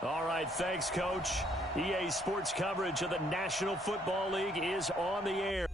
All right, thanks, Coach. EA Sports coverage of the National Football League is on the air.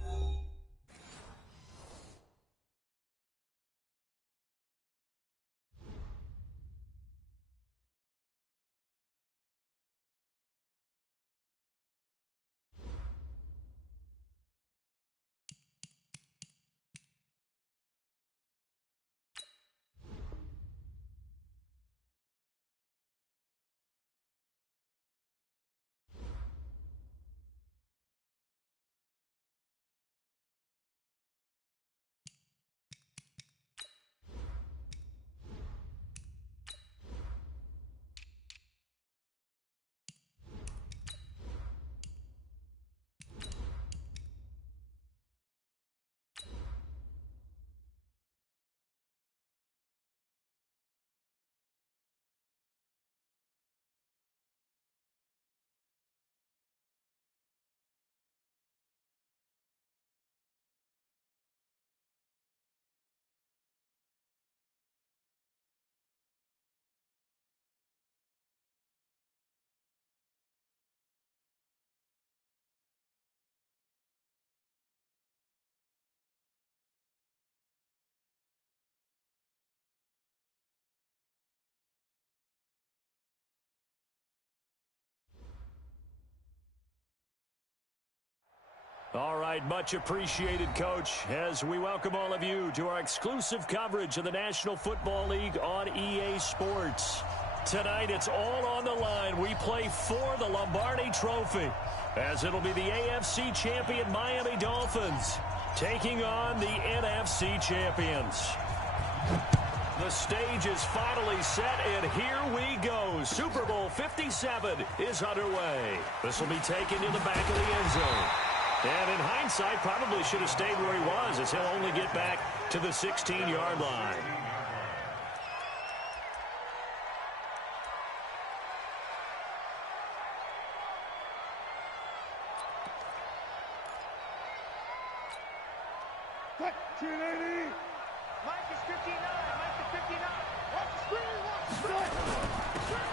All right, much appreciated, Coach, as we welcome all of you to our exclusive coverage of the National Football League on EA Sports. Tonight, it's all on the line. We play for the Lombardi Trophy, as it'll be the AFC champion Miami Dolphins taking on the NFC champions. The stage is finally set, and here we go. Super Bowl 57 is underway. This will be taken to the back of the end zone. And in hindsight, probably should have stayed where he was, as he'll only get back to the 16-yard line.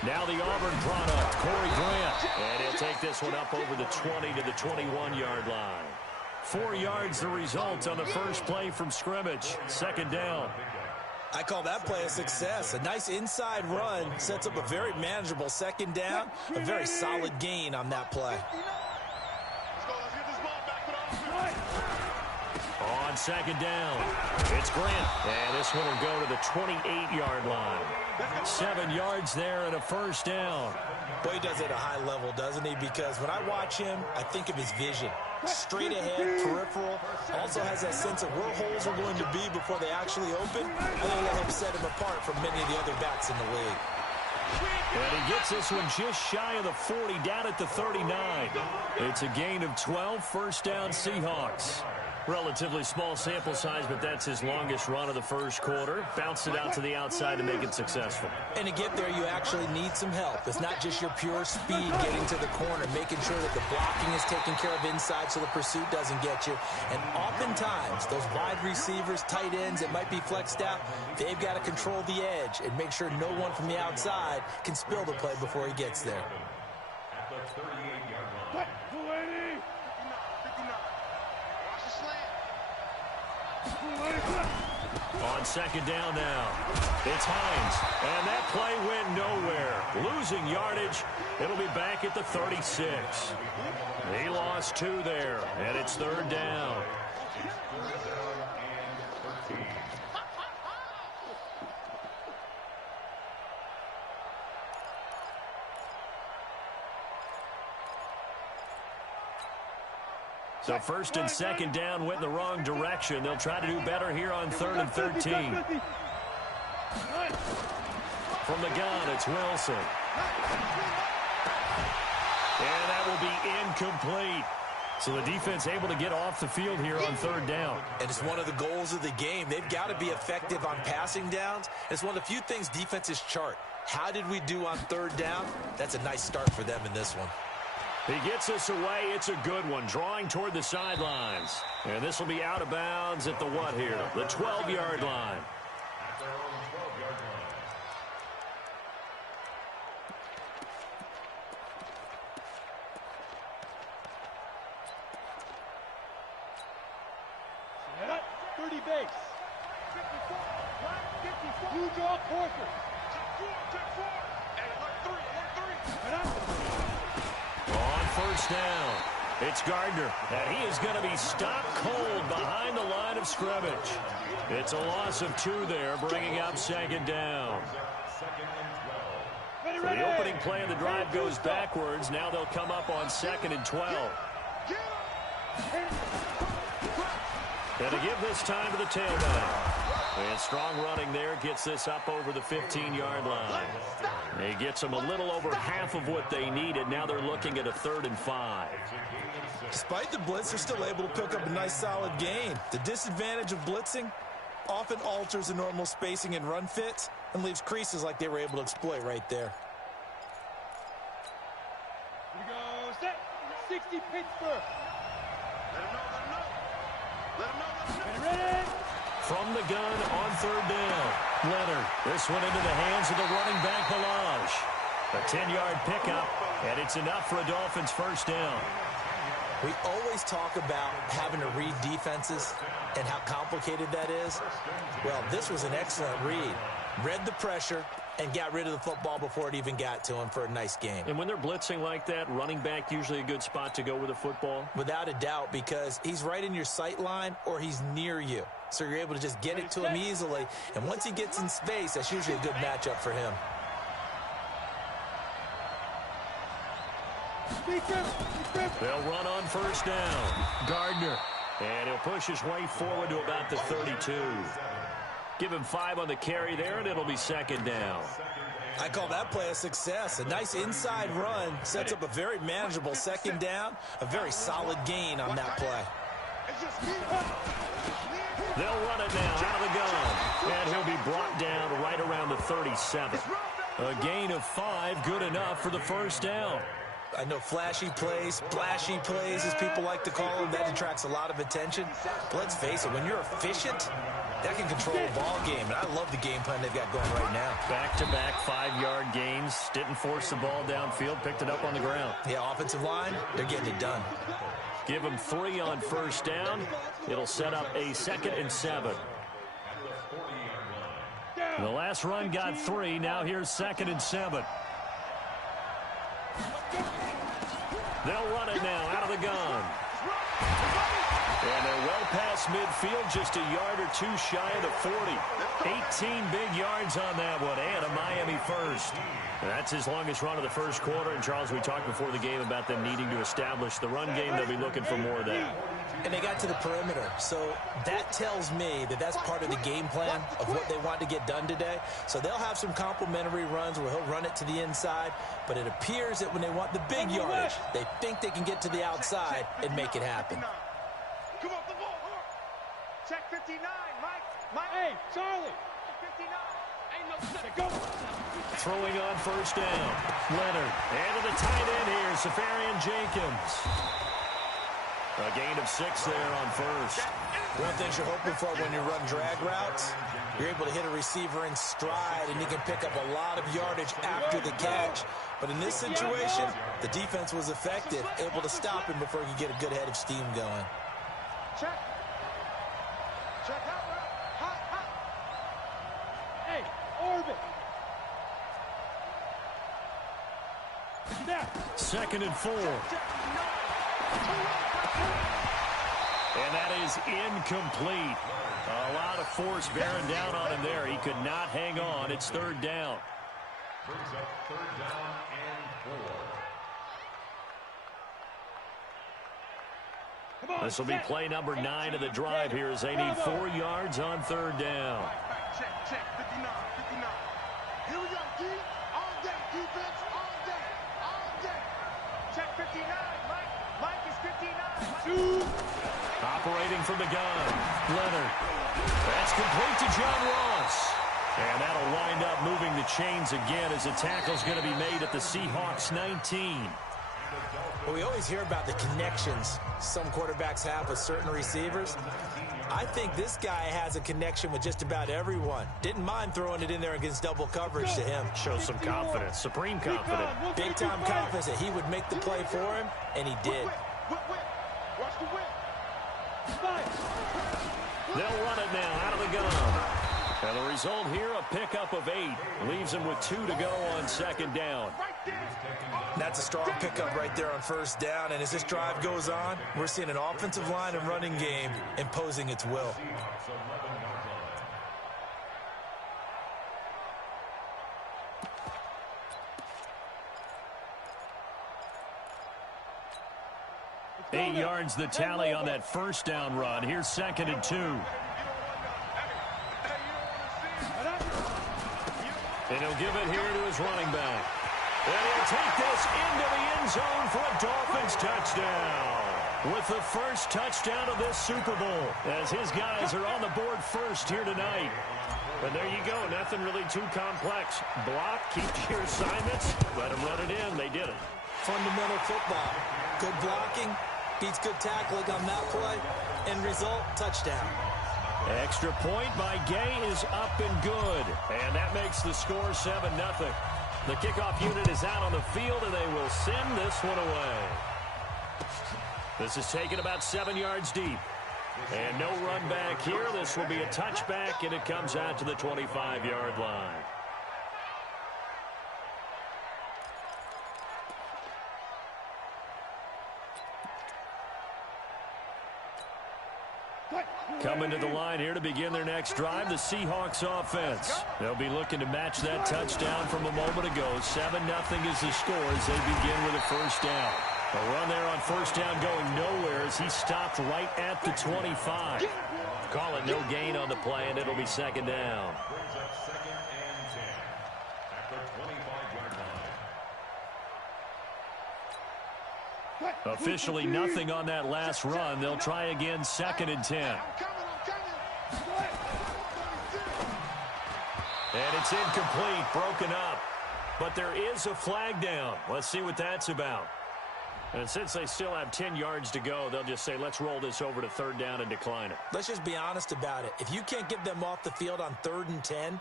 Now the Auburn product, Corey Grant. And he'll take this one up over the 20 to the 21-yard line. 4 yards the result on the first play from scrimmage. Second down. I call that play a success. A nice inside run sets up a very manageable second down. A very solid gain on that play. On second down, it's Grant. And this one will go to the 28-yard line. 7 yards there and a first down. Boy, he does it at a high level, doesn't he? Because when I watch him, I think of his vision. Straight ahead, peripheral. Also has that sense of where holes are going to be before they actually open. I think that'll help set him apart from many of the other backs in the league. And he gets this one just shy of the 40, down at the 39. It's a gain of 12, first down Seahawks. Relatively small sample size, but that's his longest run of the first quarter. Bounced it out to the outside to make it successful. And to get there, you actually need some help. It's not just your pure speed getting to the corner, making sure that the blocking is taken care of inside so the pursuit doesn't get you. And oftentimes, those wide receivers, tight ends that might be flexed out, they've got to control the edge and make sure no one from the outside can spill the play before he gets there. On second down now, it's Hines, and that play went nowhere. Losing yardage, it'll be back at the 36. He lost 2 there, and it's third down. So first and second down went in the wrong direction. They'll try to do better here on 3rd and 13. From the gun, it's Wilson. And that will be incomplete. So the defense able to get off the field here on 3rd down. And it's one of the goals of the game. They've got to be effective on passing downs. It's one of the few things defenses chart. How did we do on 3rd down? That's a nice start for them in this one. He gets us away. It's a good one. Drawing toward the sidelines. And this will be out of bounds at the what here? The 12-yard line. base. 54. You draw quarter. Check four. Hey, look, three. On first down, it's Gardner, and he is going to be stopped cold behind the line of scrimmage. It's a loss of 2 there, bringing up second down. So the opening play of the drive goes backwards. Now they'll come up on 2nd and 12. And to give this time to the tailback. And strong running there gets this up over the 15-yard line. He gets them a little over half of what they needed. Now they're looking at a 3rd and 5. Despite the blitz, they're still able to pick up a nice solid gain. The disadvantage of blitzing often alters the normal spacing and run fits and leaves creases like they were able to exploit right there. Here we go. Set. 60 Pittsburgh. Let him know. Let him know. Ready. From the gun on 3rd down. Leonard. This one into the hands of the running back, Balaj. A 10-yard pickup, and it's enough for a Dolphins first down. We always talk about having to read defenses and how complicated that is. Well, this was an excellent read. Read the pressure and got rid of the football before it even got to him for a nice game. And when they're blitzing like that, running back usually a good spot to go with the football? Without a doubt, because he's right in your sight line or he's near you. So you're able to just get it to him easily. And once he gets in space, that's usually a good matchup for him. They'll run on first down. Gardner. And he'll push his way forward to about the 32. Give him 5 on the carry there, and it'll be second down. I call that play a success. A nice inside run sets up a very manageable second down. A very solid gain on that play. They'll run it now out of the gun. And he'll be brought down right around the 37. A gain of 5, good enough for the first down. I know flashy plays, splashy plays, as people like to call them, that attracts a lot of attention. But let's face it, when you're efficient, that can control a ball game. And I love the game plan they've got going right now. Back-to-back 5-yard gains. Didn't force the ball downfield. Picked it up on the ground. Yeah, offensive line, they're getting it done. Give them 3 on first down. It'll set up a 2nd and 7. The last run got 3. Now here's 2nd and 7. They'll run it now out of the gun. And they're well past midfield, just a yard or 2 shy of the 40. 18 big yards on that one, and a Miami first. That's his longest run of the first quarter. And, Charles, we talked before the game about them needing to establish the run game. They'll be looking for more of that. And they got to the perimeter. So that tells me that that's part of the game plan of what they want to get done today. So they'll have some complementary runs where he'll run it to the inside. But it appears that when they want the big yardage, they think they can get to the outside and make it happen. Come off the ball. Check 59, Mike. Hey, Charlie. 59. Ain't no set. Go. Throwing on first down. Leonard. And to the tight end here, Safarian Jenkins. A gain of 6 there on first. One thing you're hoping for when you run drag routes, you're able to hit a receiver in stride, and he can pick up a lot of yardage after the catch. But in this situation, the defense was effective, able to stop him before he could get a good head of steam going. Check. Check out. Hot. Hey, orbit. 2nd and 4. And that is incomplete. A lot of force bearing down on him there. He could not hang on. It's 3rd down. Brings up 3rd down and 4. This will be play number 9 of the drive here as they need 4 yards on 3rd down. Check. 59. Here we go, D. All day. Defense, all day. Check 59, Mike. Mike is 59. 2. Operating from the gun. Leonard. That's complete to John Ross. And that'll wind up moving the chains again as the tackle's going to be made at the Seahawks 19. Well, we always hear about the connections some quarterbacks have with certain receivers. I think this guy has a connection with just about everyone. Didn't mind throwing it in there against double coverage to him. Shows some confidence, supreme confidence. Big-time confidence that he would make the play for him, and he did. Watch the whip. They'll run it now out of the gun. And the result here, a pickup of 8. Leaves him with 2 to go on second down. That's a strong pickup right there on first down. And as this drive goes on, we're seeing an offensive line and running game imposing its will. Eight yards the tally on that first down run. Here's 2nd and 2. And he'll give it here to his running back. And he'll take this into the end zone for a Dolphins touchdown. With the first touchdown of this Super Bowl, as his guys are on the board first here tonight. And there you go, nothing really too complex. Block, keep to your assignments, let them run it in. They did it. Fundamental football. Good blocking, beats good tackling on that play. End result, touchdown. Extra point by Gay is up and good. And that makes the score 7-0. The kickoff unit is out on the field, and they will send this one away. This is taken about 7 yards deep. And no run back here. This will be a touchback, and it comes out to the 25-yard line. Coming to the line here to begin their next drive, the Seahawks offense. They'll be looking to match that touchdown from a moment ago. 7-0 is the score as they begin with a first down. A run there on first down going nowhere as he stopped right at the 25. Call it no gain on the play, and it'll be 2nd down. Brings up 2nd and 10 at the 25-yard line. Officially nothing on that last run. They'll try again 2nd and 10. And it's incomplete, broken up. But there is a flag down. Let's see what that's about. And since they still have 10 yards to go, they'll just say, let's roll this over to 3rd down and decline it. Let's just be honest about it. If you can't get them off the field on 3rd and 10,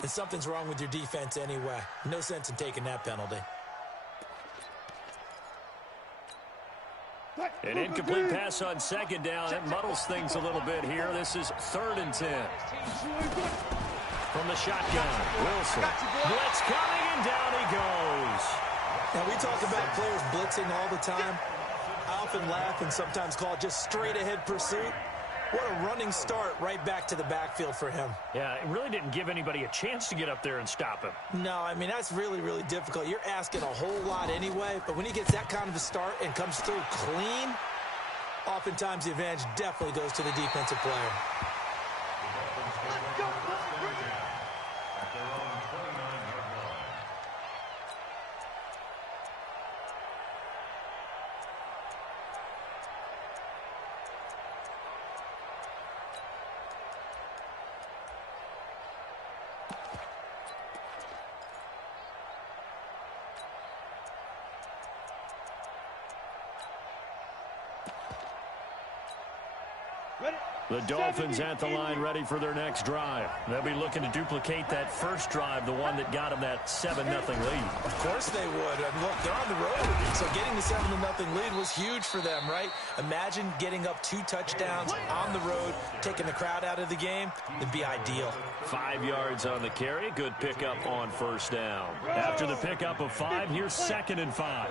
then something's wrong with your defense anyway. No sense in taking that penalty. An incomplete pass on 2nd down. It muddles things a little bit here. This is 3rd and 10. From the shotgun, Wilson. Blitz coming, and down he goes. Now, we talk about players blitzing all the time. I often laugh and sometimes call it just straight-ahead pursuit. What a running start right back to the backfield for him. Yeah, it really didn't give anybody a chance to get up there and stop him. No, I mean, that's really, really difficult. You're asking a whole lot anyway, but when he gets that kind of a start and comes through clean, oftentimes the advantage definitely goes to the defensive player. The Dolphins at the line ready for their next drive. They'll be looking to duplicate that first drive, the one that got them that 7-0 lead. Of course they would. And look, they're on the road. So getting the 7-0 lead was huge for them, right? Imagine getting up 2 touchdowns on the road, taking the crowd out of the game. It'd be ideal. 5 yards on the carry. Good pickup on first down. After the pickup of 5, here's 2nd and 5.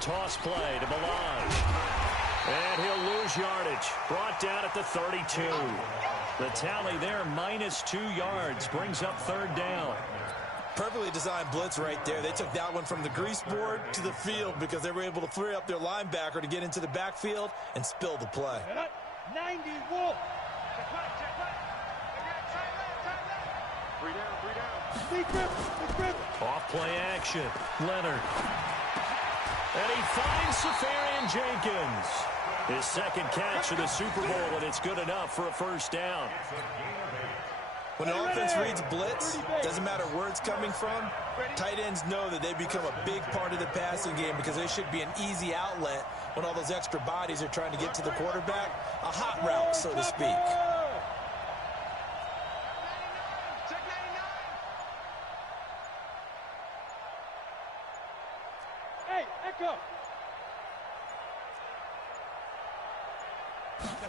Toss play to Melange. And he'll lose yardage. Brought down at the 32. The tally there, -2 yards. Brings up 3rd down. Perfectly designed blitz right there. They took that one from the grease board to the field because they were able to free up their linebacker to get into the backfield and spill the play. 90 Wolf. Three down. Off play action. Leonard. And he finds Safarian Jenkins. His 2nd catch of the Super Bowl, and it's good enough for a first down. When an offense reads blitz, doesn't matter where it's coming from, tight ends know that they become a big part of the passing game because they should be an easy outlet when all those extra bodies are trying to get to the quarterback. A hot route, so to speak.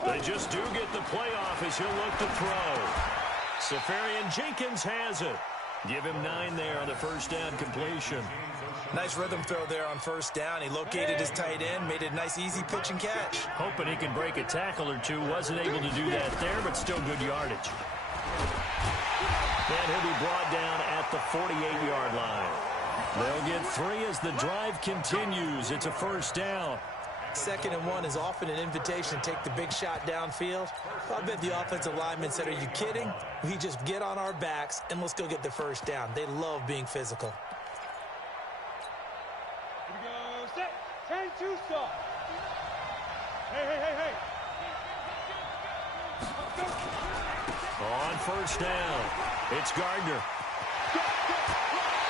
They just do get the playoff as he'll look to throw. Safarian Jenkins has it. Give him 9 there on the first down completion. Nice rhythm throw there on first down. He located his tight end, made it a nice easy pitch and catch. Hoping he can break a tackle or two. Wasn't able to do that there, but still good yardage. And he'll be brought down at the 48-yard line. They'll get 3 as the drive continues. It's a first down. 2nd and 1 is often an invitation to take the big shot downfield. I bet the offensive lineman said, are you kidding? We just get on our backs and let's go get the first down. They love being physical. Here we go. Set. 10-2 stop. Hey. On first down, it's Gardner.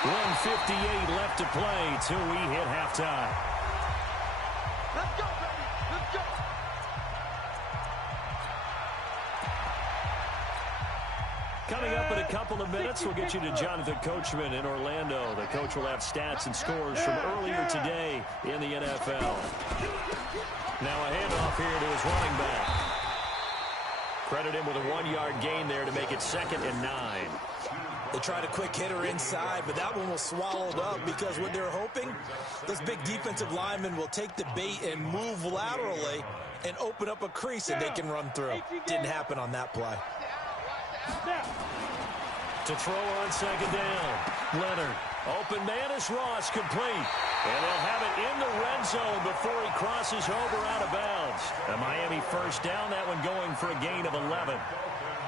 1:58 left to play till we hit halftime. Let's go, baby. Let's go. Coming up in a couple of minutes, we'll get you to Jonathan Coachman in Orlando. The coach will have stats and scores from earlier today in the NFL. Now a handoff here to his running back. Credit him with a 1-yard gain there to make it 2nd and 9. They tried a quick hitter inside, but that one was swallowed up because what they're hoping, those big defensive linemen will take the bait and move laterally and open up a crease that they can run through. Didn't happen on that play. To throw on 2nd down. Leonard. Open man is Ross, complete. And they'll have it in the red zone before he crosses over out of bounds. A Miami first down, that one going for a gain of 11.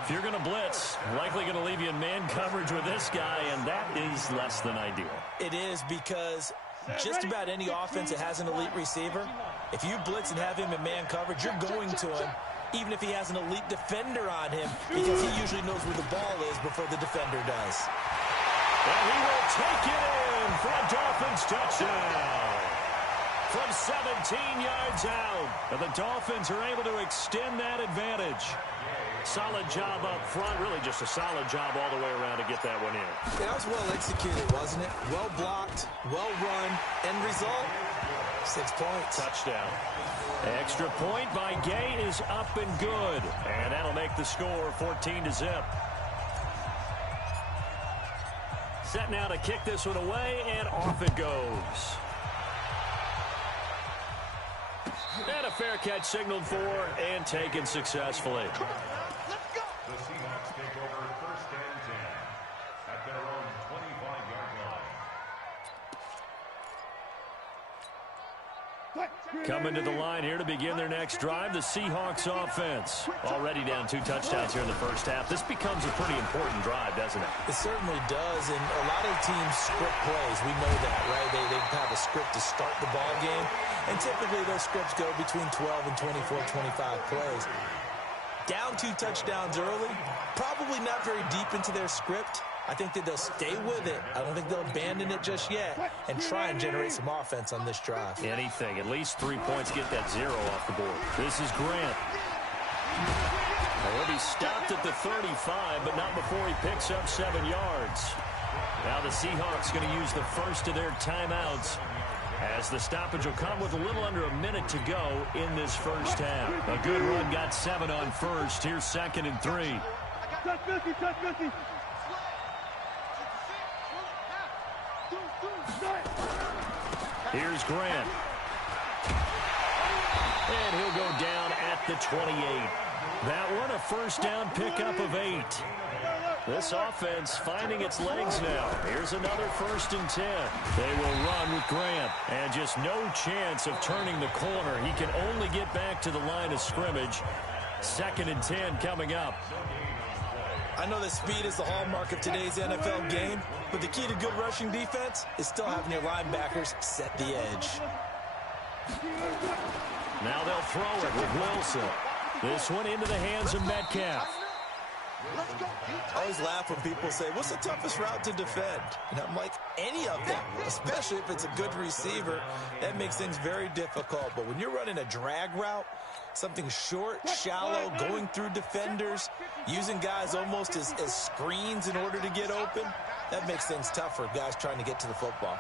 If you're going to blitz, likely going to leave you in man coverage with this guy, and that is less than ideal. It is because just about any offense that has an elite receiver, if you blitz and have him in man coverage, you're going to him, even if he has an elite defender on him, because he usually knows where the ball is before the defender does. And he will take it in for a Dolphins touchdown. From 17 yards out, and the Dolphins are able to extend that advantage. Solid job up front, really just a solid job all the way around to get that one in. Yeah, that was well executed, wasn't it? Well blocked, well run, end result, 6 points. Touchdown. Extra point by Gay is up and good, and that'll make the score 14-0. Set now to kick this one away, and off it goes. And a fair catch signaled for and taken successfully. The Seahawks take over 1st and 10 at their own 25-yard line. Coming to the line here to begin their next drive, the Seahawks offense. Already down 2 touchdowns here in the first half. This becomes a pretty important drive, doesn't it? It certainly does, and a lot of teams script plays. We know that, right? They have a script to start the ball game, and typically those scripts go between 12 and 24, 25 plays. Down 2 touchdowns early, probably not very deep into their script. I think that they'll stay with it. I don't think they'll abandon it just yet and try and generate some offense on this drive. Anything. At least 3 points, get that 0 off the board. This is Grant. He'll be stopped at the 35, but not before he picks up 7 yards. Now the Seahawks going to use the first of their timeouts, as the stoppage will come with a little under a minute to go in this first half. A good run, got 7 on first. Here's 2nd and 3. Touch 50. Here's Grant. And he'll go down at the 28. That one a first down pickup of 8. This offense finding its legs now. Here's another 1st and 10. They will run with Grant. And just no chance of turning the corner. He can only get back to the line of scrimmage. 2nd and 10 coming up. I know that speed is the hallmark of today's NFL game, but the key to good rushing defense is still having your linebackers set the edge. Now they'll throw it with Wilson. This one into the hands of Metcalf. I always laugh when people say, what's the toughest route to defend? And I'm like, any of them, especially if it's a good receiver. That makes things very difficult. But when you're running a drag route, something short, shallow, going through defenders, using guys almost as screens in order to get open, that makes things tough for guys trying to get to the football.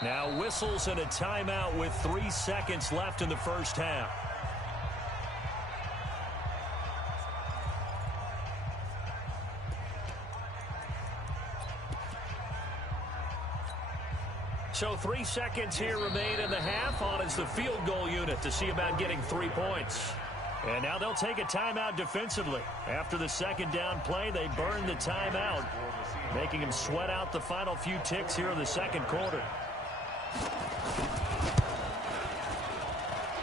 Now whistles and a timeout with 3 seconds left in the first half. So 3 seconds here remain in the half. On is the field goal unit to see about getting 3 points. And now they'll take a timeout defensively. After the second down play, they burn the timeout, making him sweat out the final few ticks here in the second quarter.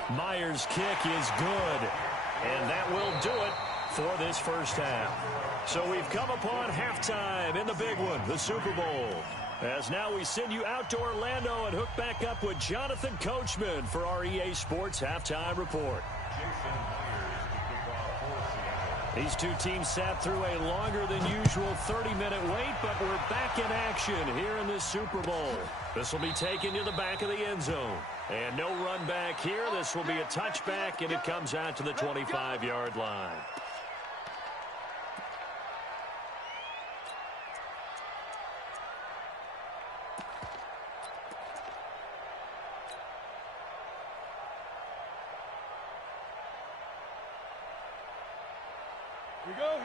Myers' kick is good, and that will do it for this first half. So we've come upon halftime in the big one, the Super Bowl. As now we send you out to Orlando and hook back up with Jonathan Coachman for our EA Sports Halftime Report. These two teams sat through a longer than usual 30-minute wait, but we're back in action here in this Super Bowl. This will be taken to the back of the end zone. And no run back here. This will be a touchback, and it comes out to the 25-yard line.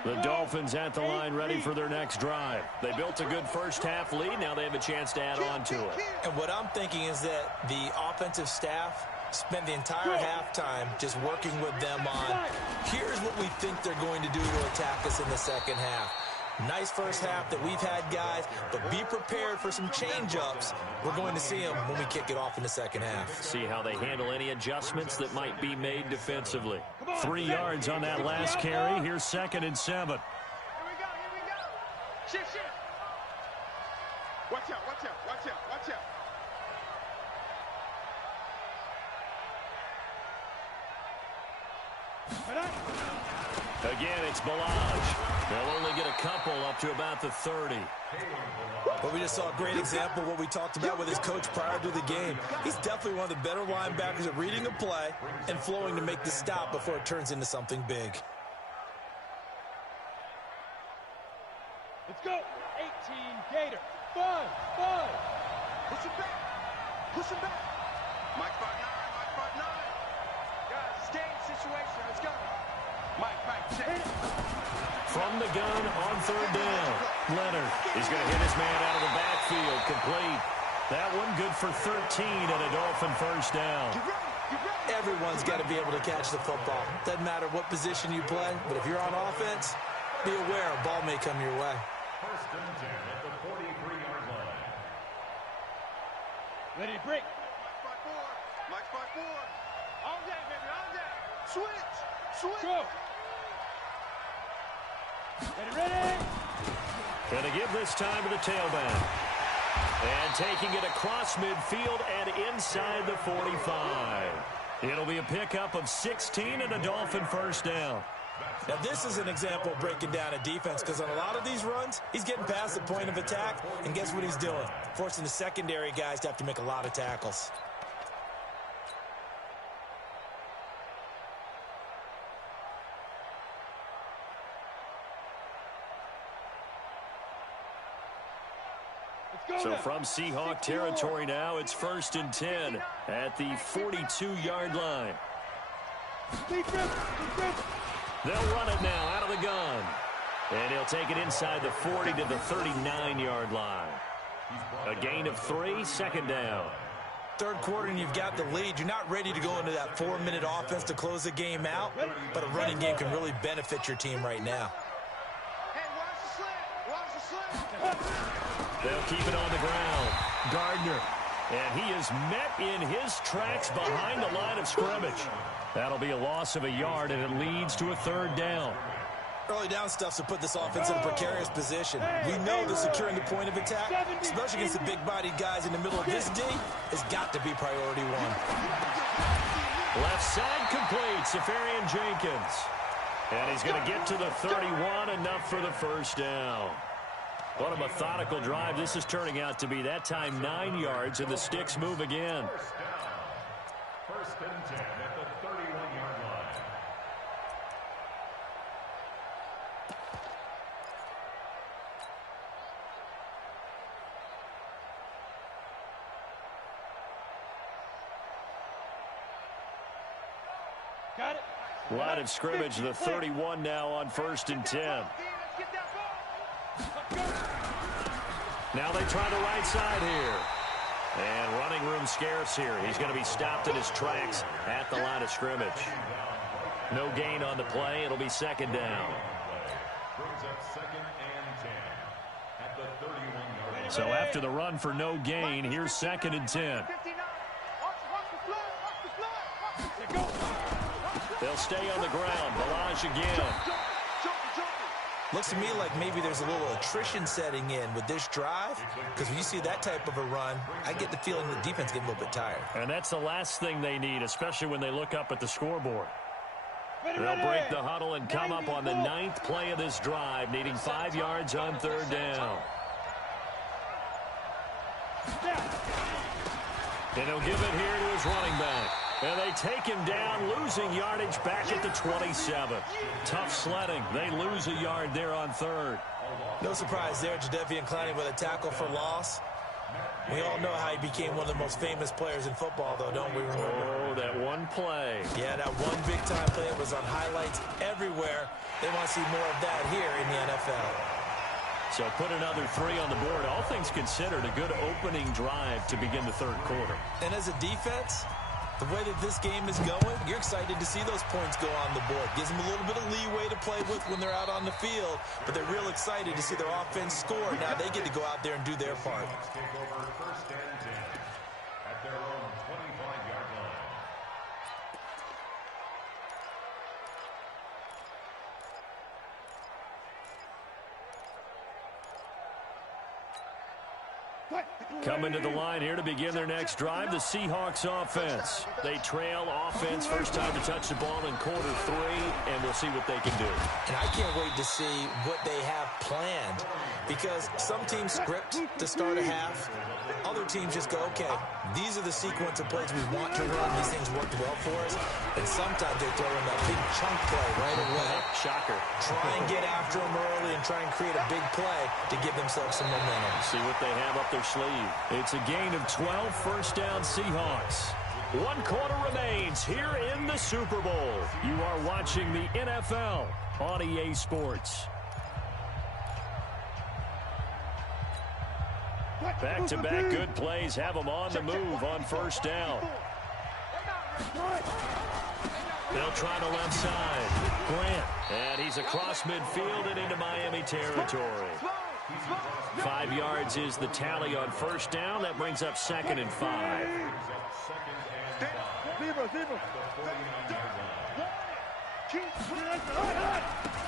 The Dolphins at the line ready for their next drive. They built a good first half lead. Now they have a chance to add on to it. And what I'm thinking is that the offensive staff spent the entire halftime just working with them on, here's what we think they're going to do to attack us in the second half. Nice first half that we've had, guys, but be prepared for some change-ups. We're going to see them when we kick it off in the second half. See how they handle any adjustments that might be made defensively. 3 yards on that last carry. Here's 2nd and 7. Here we go. Shift. Watch out. Again, it's Balaj. They'll only get a couple up to about the 30. But we just saw a great example of what we talked about with his coach prior to the game. He's definitely one of the better linebackers at reading a play and flowing to make the stop before it turns into something big. Let's go. 18 Gator. 5. Push him back. Mike 5'9. Guys, it's game situation. Let's go. Mike, check. From the gun on 3rd down. Leonard is going to hit his man out of the backfield. Complete. That one good for 13 and a Dolphin first down. Everyone's got to be able to catch the football. Doesn't matter what position you play, but if you're on offense, be aware a ball may come your way. First and 10 at the 43-yard line. Ready to break. Mike 5'4. All day, baby, all day. Switch. Go. Ready. Going to give this time to the tailback. And taking it across midfield and inside the 45. It'll be a pickup of 16 and a Dolphin first down. Now, this is an example of breaking down a defense, because on a lot of these runs, he's getting past the point of attack, and guess what he's doing? Forcing the secondary guys to have to make a lot of tackles. So from Seahawk territory now, it's 1st and 10 at the 42-yard line. They'll run it now out of the gun. And he'll take it inside the 40 to the 39-yard line. A gain of 3, 2nd down. Third quarter and you've got the lead. You're not ready to go into that 4-minute offense to close the game out, but a running game can really benefit your team right now. They'll keep it on the ground. Gardner. And he is met in his tracks behind the line of scrimmage. That'll be a loss of a yard, and it leads to a 3rd down. Early down stuff to put this offense in a precarious position. We know that securing the point of attack, especially against the big-bodied guys in the middle of this D, has got to be priority 1. Left side complete. Safarian Jenkins. And he's going to get to the 31, enough for the first down. What a methodical drive this is turning out to be. That time 9 yards, and the sticks move again. First and 10 at the 31-yard line. Got it. Line of scrimmage, the 31 now on 1st and 10. Now they try the right side here. And running room scarce here. He's going to be stopped in his tracks at the line of scrimmage. No gain on the play. It'll be second down. Brings up second and 10 at the 31-yard line. So after the run for no gain, here's second and 10. They'll stay on the ground. Balaj again. Looks to me like maybe there's a little attrition setting in with this drive, because when you see that type of a run, I get the feeling the defense getting a little bit tired. And that's the last thing they need, especially when they look up at the scoreboard. They'll break the huddle and come up on the 9th play of this drive, needing 5 yards on third down. And he'll give it here to his running back. And they take him down, losing yardage back at the 27. Tough sledding. They lose a yard there on third. No surprise there, Jadeveon Clowney with a tackle for loss. We all know how he became one of the most famous players in football, though, don't we remember? Oh, that one play. Yeah, that one big-time play was on highlights everywhere. They want to see more of that here in the NFL. So put another 3 on the board. All things considered, a good opening drive to begin the third quarter. And as a defense, the way that this game is going, you're excited to see those points go on the board. Gives them a little bit of leeway to play with when they're out on the field, but they're real excited to see their offense score. Now they get to go out there and do their part. Take over first and 10 at their own 25-yard line. Coming to the line here to begin their next drive, the Seahawks offense. They trail offense, first time to touch the ball in quarter 3, and we'll see what they can do. And I can't wait to see what they have planned, because some teams script to start a half. Other teams just go, okay, these are the sequence of plays we want to run. These things worked well for us. And sometimes they throw in that big chunk play right away. Shocker. Try and get after them early and try and create a big play to give themselves some momentum. See what they have up their sleeve. It's a gain of 12, first down Seahawks. 1 quarter remains here in the Super Bowl. You are watching the NFL on EA Sports. Back-to-back good plays have them on the move on first down. They'll try the left side. Grant, and he's across midfield and into Miami territory. 5 yards is the tally on first down. That brings up second and 5.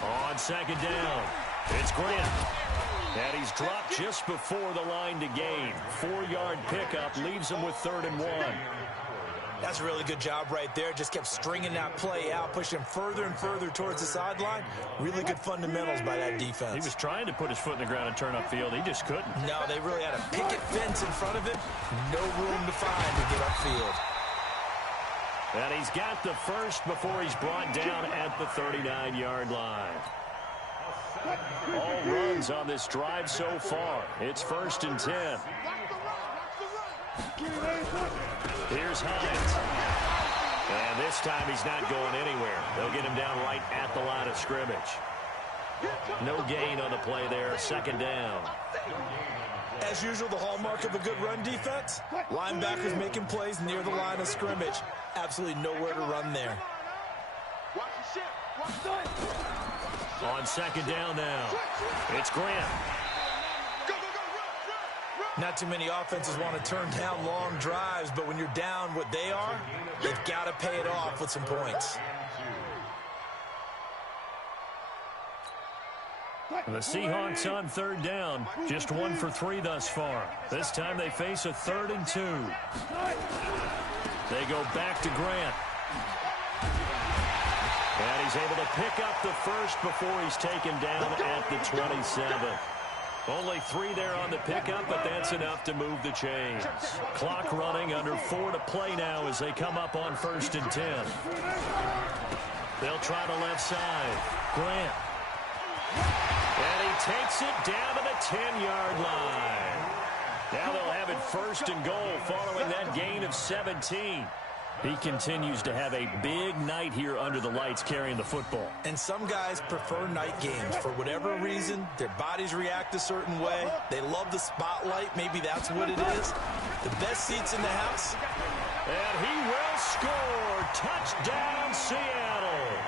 On second down, it's Grant. And he's dropped just before the line to gain. 4-yard pickup leaves him with 3rd and 1. That's a really good job right there. Just kept stringing that play out, pushing him further and further towards the sideline. Really good fundamentals by that defense. He was trying to put his foot in the ground and turn upfield. He just couldn't. No, they really had a picket fence in front of him. No room to find to get upfield. And he's got the first before he's brought down at the 39-yard line. All runs on this drive so far. It's 1st and 10. Here's Hines. And this time he's not going anywhere. They'll get him down right at the line of scrimmage. No gain on the play there. 2nd down. As usual, the hallmark of a good run defense, linebackers making plays near the line of scrimmage. Absolutely nowhere to run there. On 2nd down now, it's Grant. Not too many offenses want to turn down long drives, but when you're down what they are, they've got to pay it off with some points. The Seahawks on 3rd down, just 1 for 3 thus far. This time they face a 3rd and 2. They go back to Grant. And he's able to pick up the first before he's taken down at the 27. Only 3 there on the pickup, but that's enough to move the chains. Clock running, under 4 to play now as they come up on 1st and 10. They'll try the left side. Grant. And he takes it down to the 10-yard line. Now they'll have it 1st and goal following that gain of 17. He continues to have a big night here under the lights carrying the football. And some guys prefer night games. For whatever reason, their bodies react a certain way. They love the spotlight. Maybe that's what it is. The best seats in the house. And he will score. Touchdown, Seattle.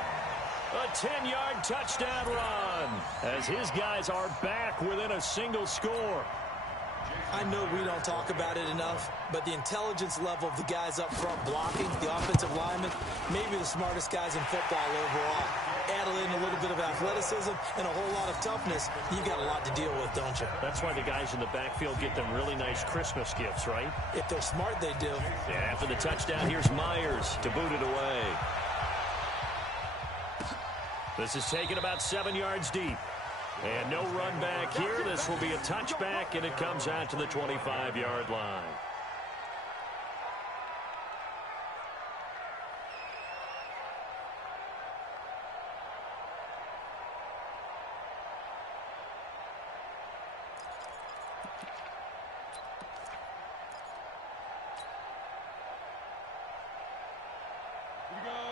A 10-yard touchdown run as his guys are back within a single score. I know we don't talk about it enough, but the intelligence level of the guys up front blocking, the offensive linemen, maybe the smartest guys in football overall. Add in a little bit of athleticism and a whole lot of toughness, you got a lot to deal with, don't you? That's why the guys in the backfield get them really nice Christmas gifts, right? If they're smart, they do. Yeah, after the touchdown, here's Myers to boot it away. This is taken about 7 yards deep. And no run back here. This will be a touchback, and it comes out to the 25-yard line.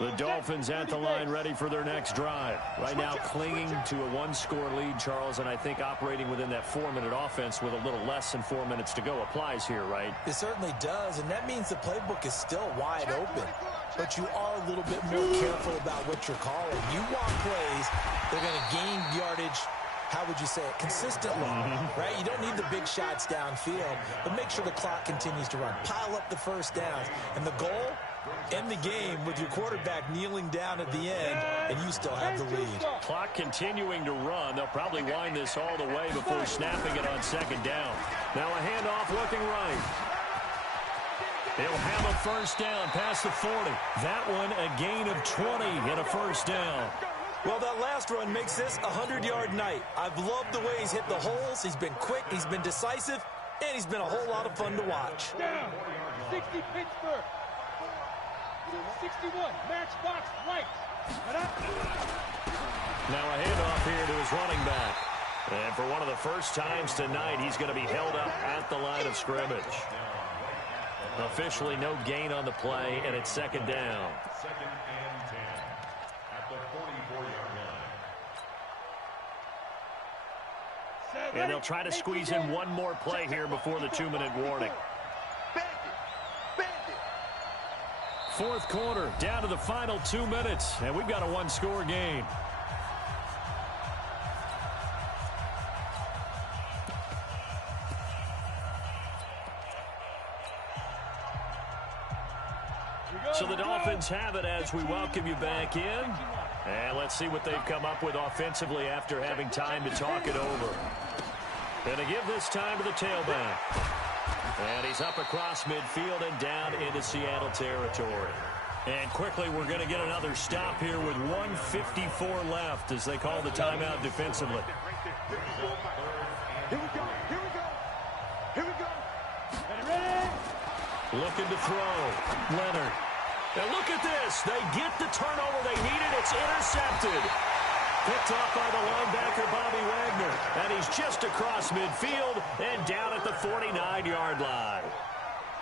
The Dolphins at the line ready for their next drive. Right now clinging to a one-score lead, Charles, and I think operating within that 4-minute offense with a little less than 4 minutes to go applies here, right? It certainly does, and that means the playbook is still wide open. But you are a little bit more careful about what you're calling. You want plays, they're going to gain yardage, how would you say it, consistently, right? You don't need the big shots downfield, but make sure the clock continues to run. Pile up the first downs, and the goal, end the game with your quarterback kneeling down at the end, and you still have the lead. Clock continuing to run. They'll probably wind this all the way before snapping it on second down. Now a handoff looking right. They'll have a first down past the 40. That one a gain of 20 and a first down. Well, that last run makes this a 100-yard night. I've loved the way he's hit the holes. He's been quick, he's been decisive, and he's been a whole lot of fun to watch. Down. 60 Pittsburgh. 61, matchbox right. Now a handoff here to his running back. And for one of the first times tonight, he's going to be held up at the line of scrimmage. Officially no gain on the play, and it's second down. Second and 10 at the 44-yard line. And they'll try to squeeze in one more play here before the 2-minute warning. Fourth quarter, down to the final 2 minutes, and we've got a one-score game. So the Dolphins have it as we welcome you back in. And let's see what they've come up with offensively after having time to talk it over. Going to give this time to the tailback. And he's up across midfield and down into Seattle territory. And quickly, we're going to get another stop here with 1:54 left as they call the timeout defensively. Here we go. Here we go. Here we go. Ready? Looking to throw. Leonard. And look at this. They get the turnover they needed. It's intercepted. Picked off by the linebacker, Bobby Wagner. And he's just across midfield and down at the 49-yard line.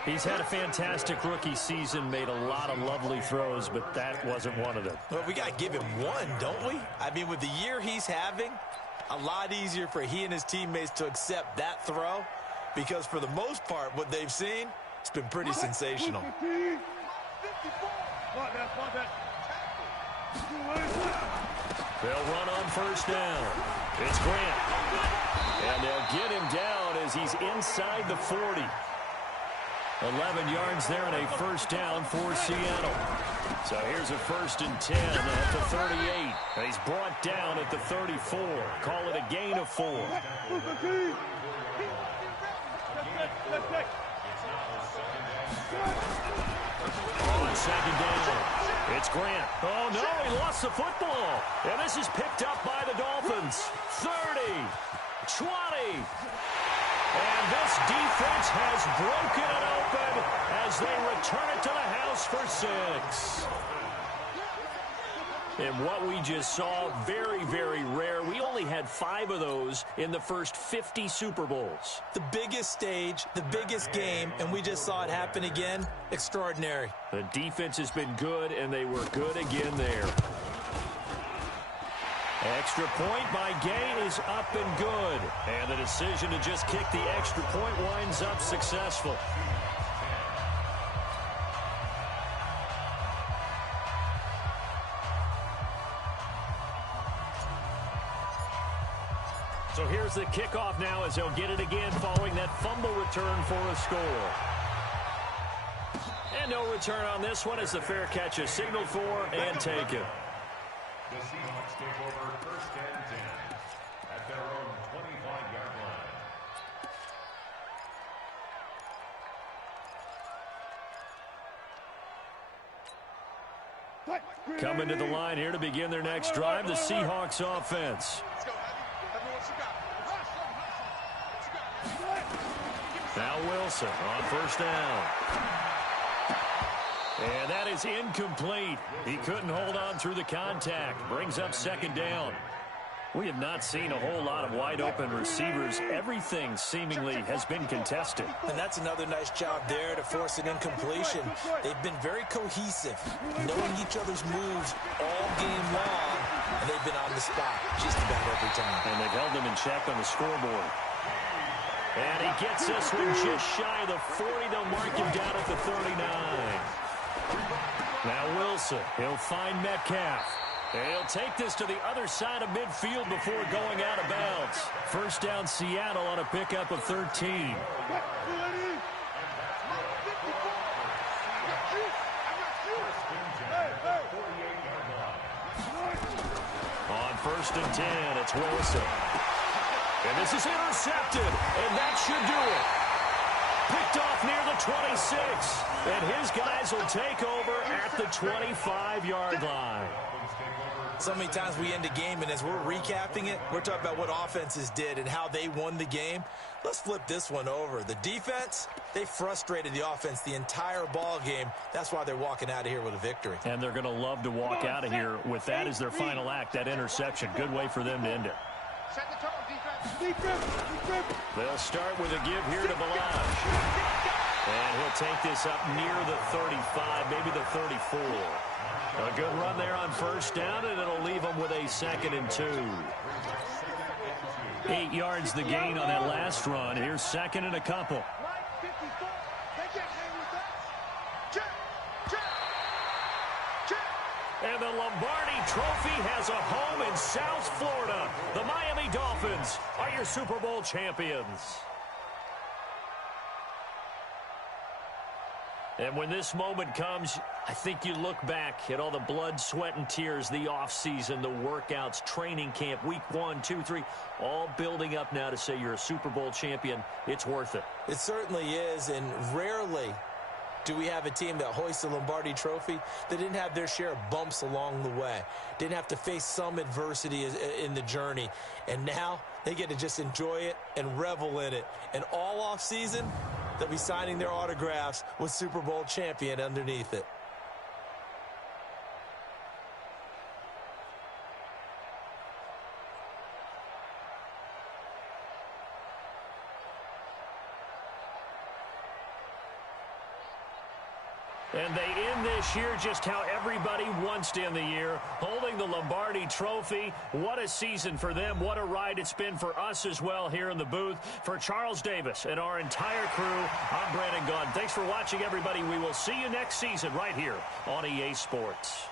He's had a fantastic rookie season, made a lot of lovely throws, but that wasn't one of them. Well, we got to give him one, don't we? I mean, with the year he's having, a lot easier for he and his teammates to accept that throw because for the most part, what they've seen, it's been pretty sensational. They'll run on first down. It's Grant. And they'll get him down as he's inside the 40. 11 yards there and a first down for Seattle. So here's a 1st and 10 at the 38. He's brought down at the 34. Call it a gain of 4. On second down, it's Grant. Oh, no, he lost the football. And this is picked up by the Dolphins. 30, 20. And this defense has broken it open as they return it to the house for 6. And what we just saw, very, very rare. We only had 5 of those in the first 50 Super Bowls. The biggest stage, the biggest game, and we just saw it happen again. Extraordinary. The defense has been good, and they were good again there. Extra point by Gay is up and good. And the decision to just kick the extra point winds up successful. So here's the kickoff now as they'll get it again following that fumble return for a score. And no return on this one as the fair catch is signaled for and taken. The Seahawks take over first and 10 at their own 25-yard line. Coming to the line here to begin their next drive, the Seahawks offense. Now Wilson on first down. And that is incomplete. He couldn't hold on through the contact. Brings up second down. We have not seen a whole lot of wide-open receivers. Everything seemingly has been contested. And that's another nice job there to force an incompletion. They've been very cohesive, knowing each other's moves all game long, and they've been on the spot just about every time. And they've held them in check on the scoreboard. And he gets this one just shy of the 40. They'll mark him down at the 39. Now Wilson, he'll find Metcalf. He'll take this to the other side of midfield before going out of bounds. First down Seattle on a pickup of 13. On first and 10, it's Wilson. And this is intercepted, and that should do it. Picked off near the 26, and his guys will take over at the 25-yard line. So many times we end a game, and as we're recapping it, we're talking about what offenses did and how they won the game. Let's flip this one over. The defense, they frustrated the offense the entire ball game. That's why they're walking out of here with a victory. And they're going to love to walk out of here with that as their final act, that interception. Good way for them to end it. Set the tone, defense. They'll start with a give here to Balaj. And he'll take this up near the 35, maybe the 34. A good run there on first down, and it'll leave them with a 2nd and 2. 8 yards the gain on that last run. Here's 2nd and a couple. And the Lombardi Trophy has a home in South Florida. The Miami Dolphins are your Super Bowl champions. And when this moment comes, I think you look back at all the blood, sweat, and tears, the offseason, the workouts, training camp, week 1, 2, 3, all building up now to say you're a Super Bowl champion. It's worth it. It certainly is, and rarely do we have a team that hoists the Lombardi Trophy that didn't have their share of bumps along the way, didn't have to face some adversity in the journey, and now they get to just enjoy it and revel in it. And all offseason, they'll be signing their autographs with Super Bowl champion underneath it. And they end this year just how everybody wants to end the year, holding the Lombardi Trophy. What a season for them. What a ride it's been for us as well here in the booth. For Charles Davis and our entire crew, I'm Brandon Gaudin. Thanks for watching, everybody. We will see you next season right here on EA Sports.